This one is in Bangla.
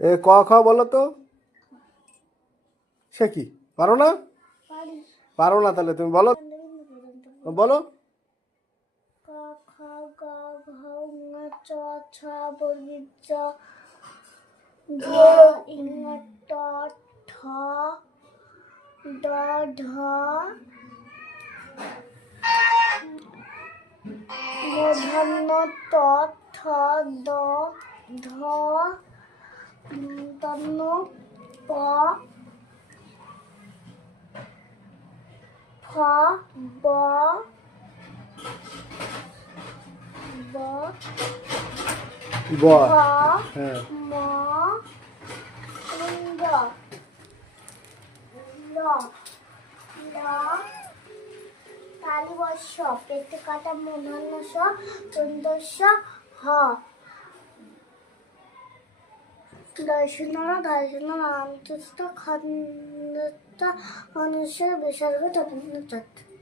এ ক খ বলো তো। সে কি পারো না? পারো না তাহলে তুমি বলো বলো। ক খ গ ঘ ঙ চ ছ বর্গীয় চ জ ঞ ট ঠ ড ঢ মূর্ধন্য ত থ দ ধ তন্ন প ফ ব ব ব ভ হ্যাঁ ম লিঙ্গ ল ল তালিবর্ষ পেটে কাটা মূর্ধন্য স দন্তস্য হ দর্শনর দর্শনর অন্তস্থ খন্দস্থ অনুষ্ঠ বিসর্গ তপন তত্ত্ব।